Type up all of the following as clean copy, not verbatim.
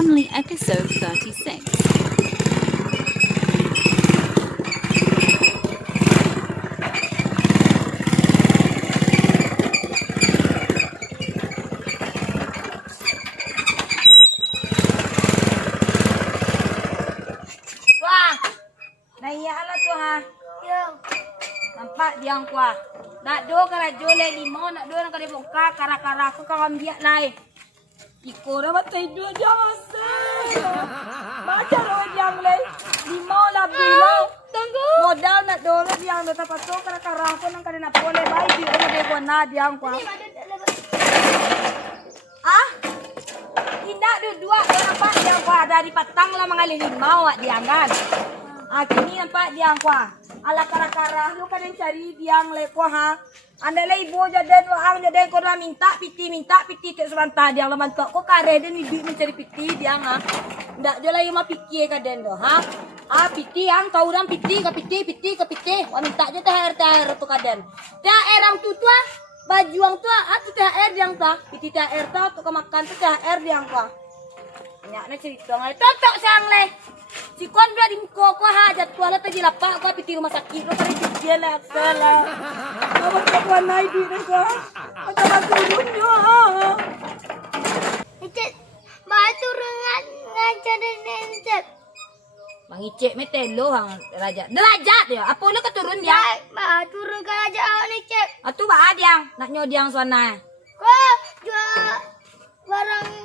Family episode 36. Wah, naiyalah tu ha. Yo, Nampak diang kuah. Nak do kara jole limau, nak do nak kare bongkar kara-kara aku kawam dia lai. Iko dah batai dua jam asal. Baca dah diang lai. Limau lah bilang. tunggu. Modal nak do lah diang do tapat tu kara-kara aku nak kare nak boleh baik di orang dia kuah na diang kuah. Ah? Tidak dua nampak diang kuah dari patang lah mengalir limau wak diang kan. Ah kini nampak diang kuah. Ala kara-kara lu kan yang cari diang leko ha. Anda lah ibu jaden waang jaden kau dah minta piti tak sebantah diang leman kau kare den ibu mencari piti diang ha. Ndak je lah yang mau pikir kaden do ha. Ah piti yang kau orang piti ke piti. Wah minta je THR tu kaden. THR ang tu tua baju ang tua tu THR diang tua. Piti THR tua tu kau makan tu THR diang tua. Banyak nak cerita ngai totok sang le. Si kon dua di muka ko ha jadwal tadi lapak ko piti rumah sakit lo kare dia lah salah. Apa kau naik di ko? Apa turun yo ha. Encik, batu rengat ngajar dan encik. Mangicek metelo hang derajat dia. Apa lo keturun dia? Batu rengat aja awak encik. Atu ba adiang nak nyodiang suana. Kau jual barang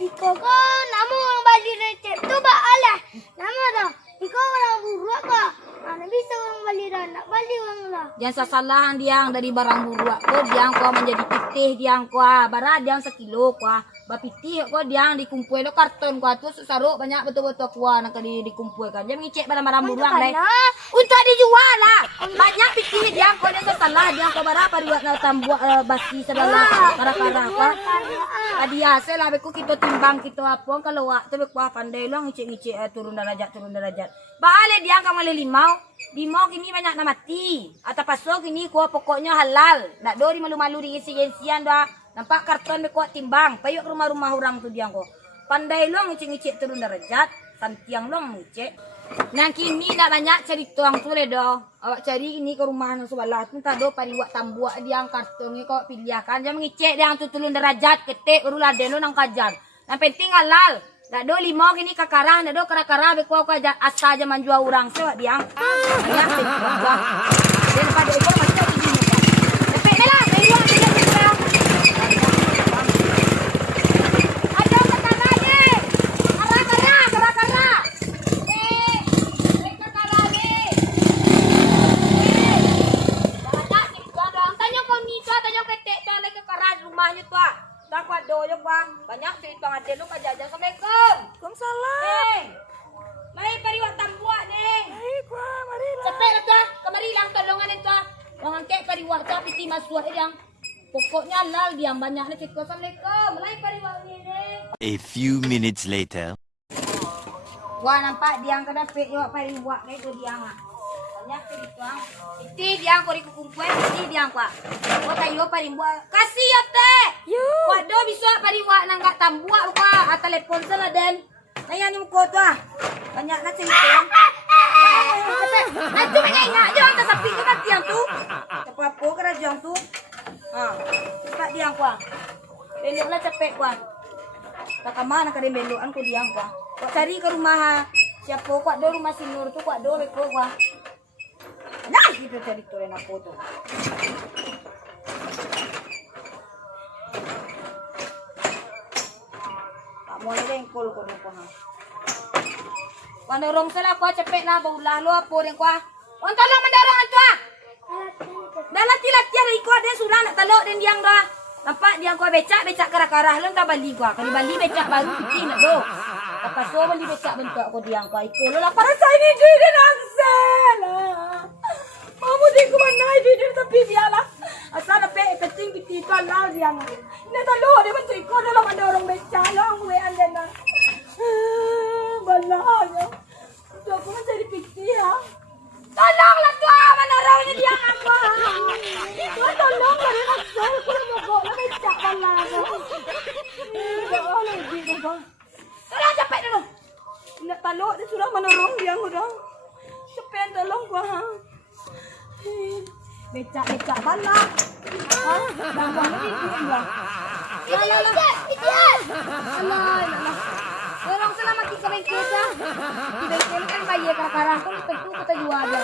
Iko ko namu orang bali recep tu ba alah. Nama dah. Iko orang buruk ko. Mana bisa orang bali dah nak bali orang lah. Jangan salah diang dari barang buruk ko diang ko menjadi pitih diang ko bara diang 1 kilo ko ba pitih ko diang dikumpul lo karton ko tu saruk banyak betul-betul ko nak dikumpulkan dia mengicek barang-barang buruk deh untuk dijual lah banyak pitih diang ko dia salah diang ko bara pariwat na tambuak basi sedala kara-kara ko adi hasil lah beku kita timbang kita apa kalau wak tu beku pandai lo ngicek-ngicek turun derajat bale diang ka male limau kini banyak na mati. Atau pasok ini kuah pokoknya halal. Nak dori malu-malu di isi-isian dah. Nampak karton kuat timbang. Payuk ke rumah-rumah orang tu diang ko. Pandai long ngicik-ngicik turun derajat. Santiang long ngicik. Nang kini nak banyak cerita ang tu le do. Awak cari ini ke rumah nang sebelah tu tak do pariwak tambuak diang karton ni kau pilihkan. Jangan ngicik diang tu turun derajat ketik urulah deno nang kajan. Yang penting halal. Nak do limau kini kakarah, nak do kara-kara bekau kau asa aja manjua orang sewak diang. Banyak sih. Dan pada ekor macam ini muka. Tapi lah, meluang dia betul. Ada kara ni. Kara-kara. Kara ni. Banyak sih tuan. Tanya kau ni tuan, tanya ketek tuan lagi kara rumahnya tuan. Tak kuat doyo kuah. Banyak cerita ngade lu kajajan. Assalamualaikum. Waalaikumsalam. Mai pariwat tambuak neng. Hai kuah, marilah. Cepet lah tuah. Kemari lang tolongan itu. Orang angkat pariwat tuah piti masuk yang. Pokoknya halal diam banyak ni cerita. Assalamualaikum. Mai pariwat ni neng. A few minutes later. Wah nampak diang kena pek yo pariwat ni tu diang ah. Banyak cerita. Piti diang kori kukumpul piti diang kuah. Kau tayo pariwat. Kasih ya teh. Yo. Kuah do bisa pariwat nang gak tambuak kuah. Telepon sana den. Ayan yung ko to ah. Banyak na cerita. Nanti mengingat je orang sapi tu kan tiang tu. Apa-apa kena diang tu. Ha. Cepat diang kuah. Beloklah cepet kuah. Tak kamana ka din belokan ko diang kuah. Kau cari ke rumah ha. Siapa kuat do rumah sinur tu kuat do beko kuah. Nah, itu cari tu ren aku tu. Tak boleh dengkol ko ni kuah. Wanurong sila kuah cepet na baulah lo apo den kuah. On tolong mendorong antua. Dah lati-latihan iko den sudah nak telok den diang dah. Nampak diang kuah becak kara-kara lo tak bali kuah. Kali bali becak baru putih nak do. Lepas so beli becak bentuk ko diang kuah iko lo lapar saya ni dia nangsel. Mamu di ko manai dia tapi biarlah. Asal pe keting piti tu lah diang. Ni telok dia bentuk iko lo mendorong becak lo we anden dah. Balanya. Tu aku menjadi piti ya. Tolonglah tuan menolongnya dia apa? Tuan tolonglah dia nak saya aku nak bawa lah becak balanya. Ya Allah, dia Kalau dia sudah menolong dia udah. Siapa yang tolong gua? Ha? Becak balak. Ha? Bang ni dia. Idiot. Alah. Tolong selamatkan ke bengkel dah. Di bengkel kan bayar karang-karang kan tentu kita jual dia.